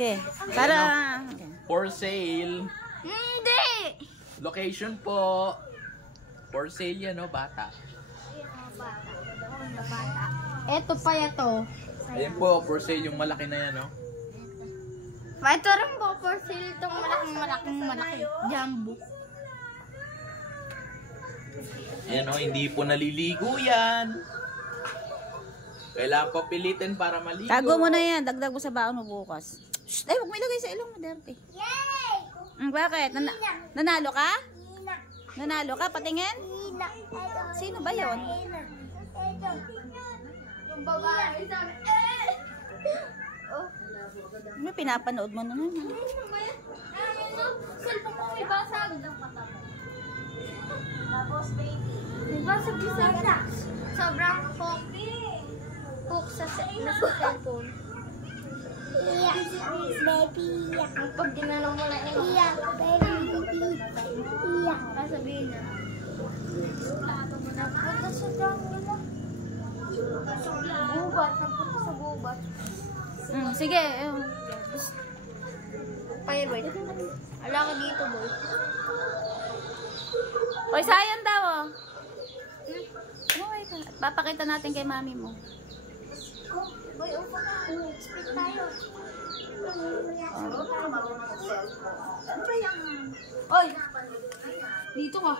Okay. Para... For sale. Hindi! Location po. For sale yan, no? Bata. Eto pa ito. Ayan po, for sale yung malaki na yan, no? Ito rin po for sale itong malaki. Jumbo. Ayan, no? Hindi po naliligo yan. Kailangan pa pilitin para maligo. Tago mo na yan. Dagdag mo sa baon mo bukas. Shh! Ay, huwag mo ilagay sa ilong mo, dirty. Bakit? Nanalo ka? Nanalo ka? Patingin? Sino ba yun? Yung babae sabi, Ano pinapanood mo na naman? cellphone ko may basag. Tapos baby. May basag yung sobrang hook sa cellphone. Iya, baby. Pag ginanong mo na iya, baby. Iya. Sabihin na. Napunta sa dami. Gubat, napunta sa gubat. Sige. Pirate. Ala ka dito, boy. Hoy, sayang daw, oh. Papakita natin kay mami mo. Boy, upo na. Speak tayo. Oy! Dito ka.